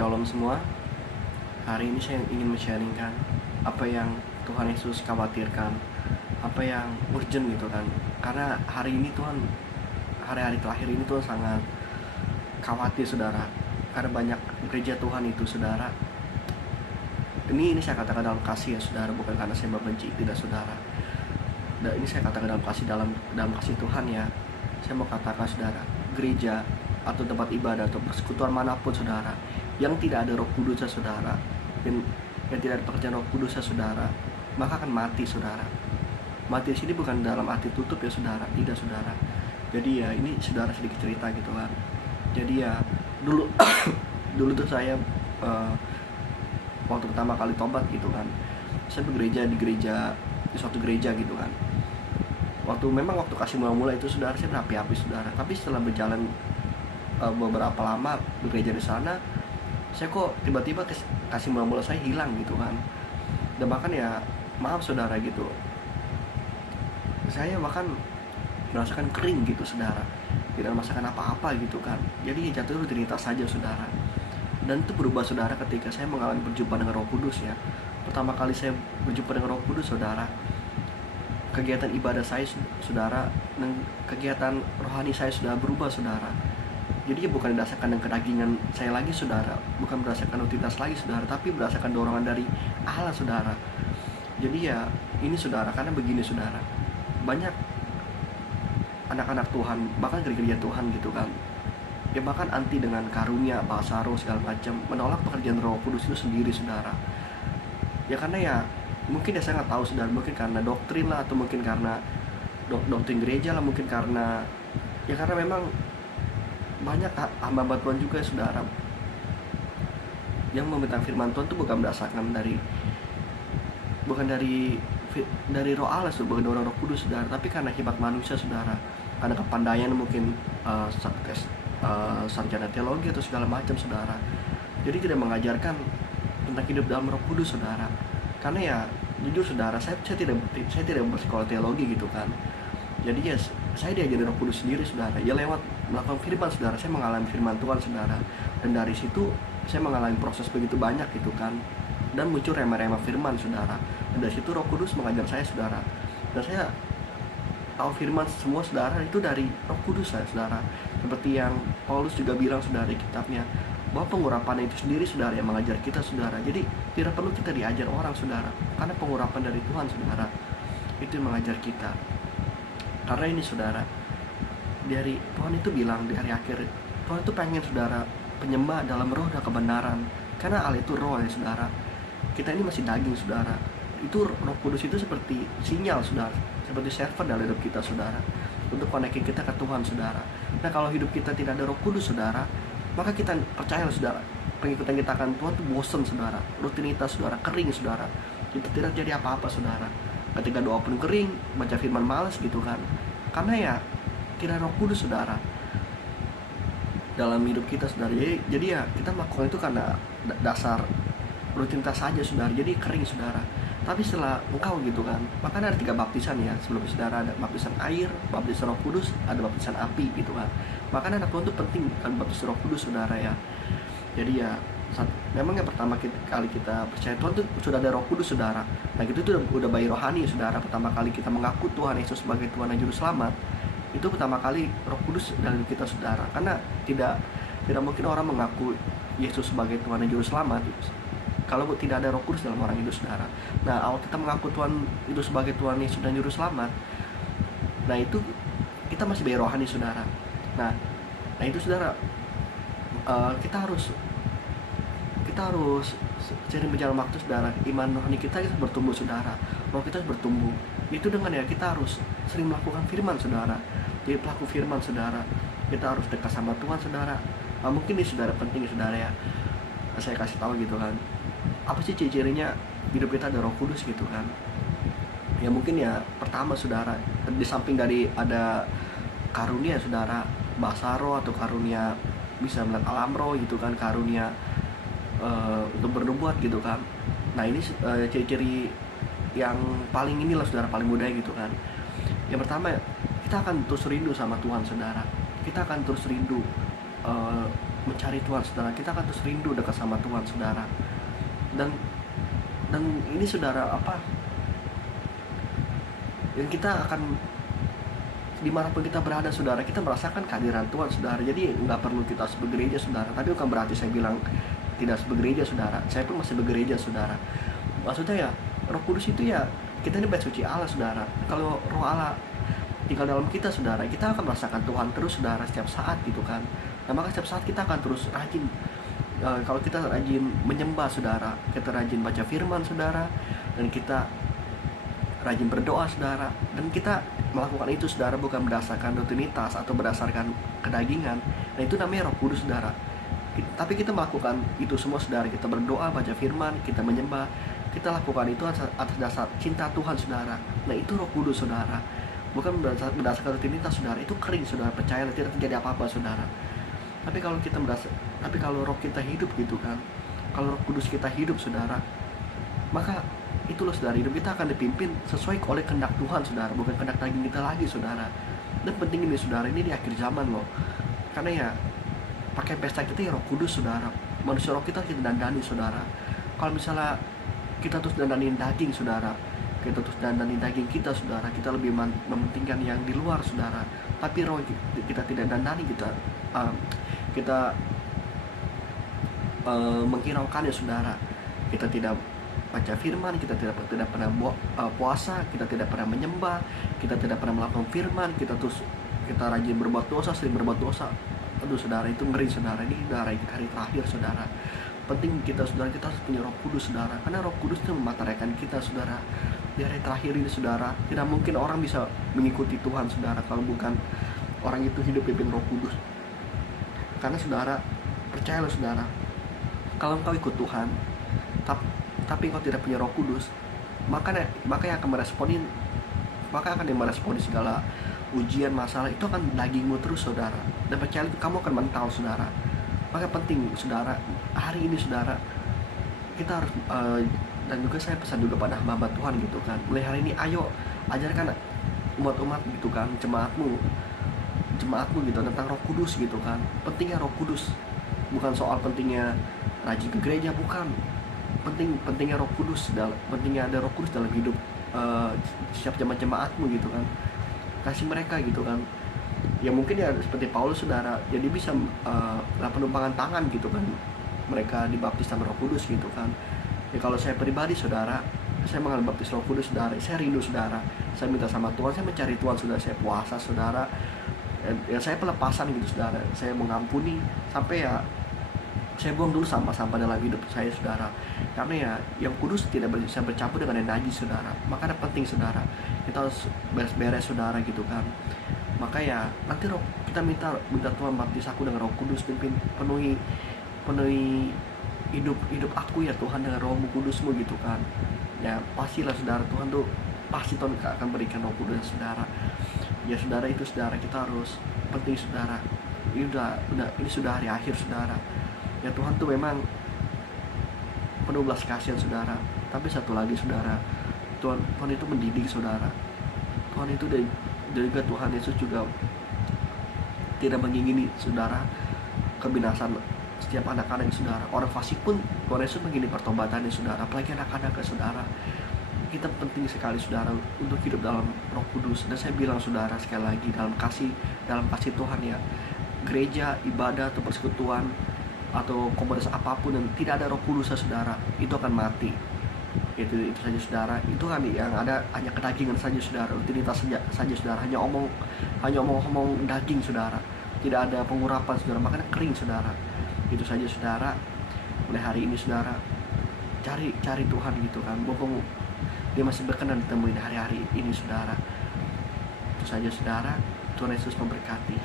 Shalom semua. Hari ini saya ingin men-sharingkan apa yang Tuhan Yesus khawatirkan, apa yang urgent gitu kan. Karena hari ini Tuhan, hari-hari terakhir ini Tuhan sangat khawatir saudara. Karena banyak gereja Tuhan itu saudara. Ini saya katakan dalam kasih ya saudara, bukan karena saya membenci, tidak saudara. Dan ini saya katakan dalam kasih Tuhan ya. Saya mau katakan saudara, gereja atau tempat ibadah atau persekutuan manapun saudara yang tidak ada Roh Kudus saudara, yang tidak ada pekerjaan Roh Kudus saudara, maka akan mati saudara. Mati di sini bukan dalam arti tutup ya saudara, tidak saudara. Jadi ya ini saudara sedikit cerita gitu kan. Jadi ya dulu tuh saya waktu pertama kali tobat gitu kan, saya begereja di suatu gereja gitu kan. Waktu kasih mula-mula itu saudara, saya berapi-api saudara. Tapi setelah berjalan beberapa lama bekerja di sana, saya kok tiba-tiba kasih mula-mula saya hilang gitu kan. Dan bahkan ya maaf saudara gitu, saya bahkan merasakan kering gitu saudara, tidak merasakan apa-apa gitu kan. Jadi jatuh rutinitas saja saudara. Dan itu berubah saudara ketika saya mengalami berjumpa dengan Roh Kudus ya. Pertama kali saya berjumpa dengan Roh Kudus saudara, kegiatan ibadah saya saudara dan kegiatan rohani saya sudah berubah saudara. Jadi bukan berdasarkan dengan kedagingan saya lagi saudara, bukan berdasarkan rutinitas lagi saudara, tapi berdasarkan dorongan dari Allah saudara. Jadi ya ini saudara, karena begini saudara, banyak anak-anak Tuhan, bahkan gereja Tuhan gitu kan, ya bahkan anti dengan karunia, bahasa roh segala macam, menolak pekerjaan Roh Kudus itu sendiri saudara. Ya karena ya mungkin ya saya nggak tahu saudara, mungkin karena doktrin lah, atau mungkin karena doktrin gereja lah, mungkin karena memang banyak hamba Tuhan juga saudara yang membentang firman Tuhan itu bukan berdasarkan dari Roh Allah, bukan dari Roh Kudus saudara, tapi karena hebat manusia saudara, karena kepandaian mungkin sarjana teologi atau segala macam saudara. Jadi tidak mengajarkan tentang hidup dalam Roh Kudus saudara. Karena ya jujur saudara, saya tidak bersekolah teologi gitu kan. Jadi ya saya diajari Roh Kudus sendiri saudara, ya lewat melakukan firman saudara. Saya mengalami firman Tuhan saudara, dan dari situ saya mengalami proses begitu banyak gitu kan, dan muncul rema-rema firman saudara. Dan dari situ Roh Kudus mengajar saya saudara, dan saya tahu firman semua saudara itu dari Roh Kudus saudara. Seperti yang Paulus juga bilang saudara di kitabnya, bahwa pengurapan itu sendiri saudara yang mengajar kita saudara. Jadi tidak perlu kita diajar orang saudara, karena pengurapan dari Tuhan saudara itu yang mengajar kita. Karena ini saudara, dari Tuhan itu bilang di hari akhir, Tuhan itu pengen saudara penyembah dalam roh dan kebenaran. Karena Allah itu roh ya saudara, kita ini masih daging saudara. Itu Roh Kudus itu seperti sinyal saudara, seperti server dalam hidup kita saudara, untuk konekin kita ke Tuhan saudara. Nah kalau hidup kita tidak ada Roh Kudus saudara, maka kita percaya saudara, pengikutan kita akan Tuhan itu bosan saudara, rutinitas saudara, kering saudara, kita tidak jadi apa-apa saudara. Ketika doa pun kering, baca firman malas gitu kan, karena ya tidak Roh Kudus saudara dalam hidup kita saudara. Jadi ya kita melakukan itu karena dasar rutinitas saja saudara, jadi kering saudara. Tapi setelah engkau gitu kan, makanya ada 3 baptisan ya sebelum saudara, ada baptisan air, baptisan Roh Kudus, ada baptisan api gitu kan. Makanya anak Tuhan itu penting kan baptisan Roh Kudus saudara ya. Jadi ya memang yang pertama kali kita percaya Tuhan itu sudah ada Roh Kudus saudara. Nah gitu itu udah bayi rohani saudara. Pertama kali kita mengaku Tuhan Yesus sebagai Tuhan dan Juru Selamat, itu pertama kali Roh Kudus dalam kita saudara. Karena tidak mungkin orang mengaku Yesus sebagai Tuhan dan Juru Selamat kalau tidak ada Roh Kudus dalam orang itu saudara. Nah awal kita mengaku Tuhan itu sebagai Tuhan Yesus dan Juru Selamat, nah itu kita masih bayi rohani saudara. Nah itu saudara, kita harus sering berjalan waktu saudara, iman rohani kita bertumbuh saudara, roh kita bertumbuh. Itu dengan ya kita harus sering melakukan firman saudara, jadi pelaku firman saudara. Kita harus dekat sama Tuhan saudara. Mungkin ini saudara penting saudara ya, saya kasih tahu gitu kan, apa sih ciri-cirinya hidup kita ada Roh Kudus gitu kan. Ya mungkin ya pertama saudara, di samping dari ada karunia saudara, bahasa roh atau karunia bisa melihat alam roh gitu kan, karunia untuk bernubuat gitu kan. Nah ini ciri-ciri yang paling inilah saudara, paling mudah gitu kan. Yang pertama, kita akan terus rindu sama Tuhan saudara. Kita akan terus rindu mencari Tuhan saudara, kita akan terus rindu dekat sama Tuhan saudara. Dan ini saudara apa, dan kita akan dimanapun kita berada saudara, kita merasakan kehadiran Tuhan saudara. Jadi nggak perlu kita harus bergereja saudara. Tapi bukan berarti saya bilang tidak harus bergereja saudara, saya pun masih bergereja saudara. Maksudnya ya, Roh Kudus itu ya, kita ini bait suci Allah saudara. Kalau Roh Allah tinggal dalam kita saudara, kita akan merasakan Tuhan terus saudara setiap saat gitu kan. Nah maka setiap saat kita akan terus rajin, kalau kita rajin menyembah saudara, kita rajin baca firman saudara, dan kita rajin berdoa saudara, dan kita melakukan itu saudara bukan berdasarkan rutinitas atau berdasarkan kedagingan. Nah itu namanya Roh Kudus saudara. Tapi kita melakukan itu semua saudara, kita berdoa, baca firman, kita menyembah, kita lakukan itu atas dasar cinta Tuhan saudara. Nah itu Roh Kudus saudara, bukan berdasarkan rutinitas saudara. Itu kering saudara, percayalah tidak terjadi apa-apa saudara. Tapi kalau roh kita hidup gitu kan, kalau Roh Kudus kita hidup saudara, maka itulah saudara, hidup kita akan dipimpin sesuai oleh kehendak Tuhan saudara, bukan kehendak daging kita lagi saudara. Dan penting ini saudara, ini di akhir zaman loh, karena ya pakai pesta kita ya Roh Kudus saudara. Manusia roh kita dandani saudara. Kalau misalnya kita terus dandanin daging saudara, kita terus dandanin daging kita saudara, kita lebih mementingkan yang di luar saudara. Tapi roh kita tidak dandani, kita menghiraukannya saudara. Kita tidak baca firman, kita tidak pernah puasa, kita tidak pernah menyembah, kita tidak pernah melakukan firman, kita rajin berbuat dosa, sering berbuat dosa. Aduh saudara, itu ngeri saudara. Ini udah hari terakhir saudara. Penting kita saudara, kita harus punya Roh Kudus saudara, karena Roh Kudus itu mematahkan kita saudara. Di hari terakhir ini saudara, tidak mungkin orang bisa mengikuti Tuhan saudara kalau bukan orang itu hidup pimpin Roh Kudus. Karena saudara, percayalah saudara, kalau engkau ikut Tuhan tapi engkau tidak punya Roh Kudus, maka yang akan meresponi segala ujian, masalah itu akan dagingmu terus saudara. Dan percaya itu kamu akan mental saudara. Maka penting saudara, hari ini saudara, kita harus dan juga saya pesan juga pada hamba Tuhan gitu kan, mulai hari ini ayo ajarkan umat-umat gitu kan, jemaatmu gitu tentang Roh Kudus gitu kan. Pentingnya Roh Kudus, bukan soal pentingnya rajin ke gereja, bukan. Pentingnya Roh Kudus, pentingnya ada Roh Kudus dalam hidup setiap jemaatmu gitu kan. Kasih mereka gitu kan. Ya mungkin ya seperti Paulus saudara, jadi bisa penumpangan tangan gitu kan. Mereka dibaptis sama Roh Kudus gitu kan. Ya kalau saya pribadi saudara, saya mengalami baptis Roh Kudus saudara, saya rindu saudara. Saya minta sama Tuhan, saya mencari Tuhan saudara, saya puasa saudara. Ya saya pelepasan gitu saudara, saya mengampuni sampai ya saya buang dulu sampah-sampah dalam hidup saya saudara, karena ya yang kudus tidak bisa bercampur dengan yang najis saudara. Maka penting saudara, kita harus beres-beres saudara gitu kan. Maka ya nanti kita minta Tuhan baptis aku dengan Roh Kudus, penuhi hidup aku ya Tuhan dengan Roh Kudusmu gitu kan. Ya pastilah saudara, Tuhan tuh pasti Tuhan akan berikan Roh Kudus saudara. Ya saudara, itu saudara, kita harus penting saudara. Ini sudah hari akhir saudara. Ya Tuhan tuh memang penuh belas kasihan saudara. Tapi satu lagi saudara, Tuhan itu mendidik saudara. Tuhan itu dan juga Tuhan Yesus juga tidak mengingini saudara kebinasan setiap anak-anak saudara. Orang fasik pun Tuhan Yesus mengingini pertobatannya saudara, apalagi anak-anak saudara. Kita penting sekali saudara untuk hidup dalam Roh Kudus. Dan saya bilang saudara sekali lagi, dalam kasih Tuhan ya, gereja, ibadah atau persekutuan atau komunitas apapun yang tidak ada Roh Kudus saudara, itu akan mati. Itu saja saudara. Itu kan yang ada hanya kedagingan saja saudara, rutinitas saja saudara, hanya omong daging saudara, tidak ada pengurapan saudara, makanya kering saudara. Itu saja saudara. Mulai hari ini saudara, cari Tuhan gitu kan, mumpung Dia masih berkenan ditemuin hari-hari ini saudara. Itu saja saudara. Tuhan Yesus memberkati.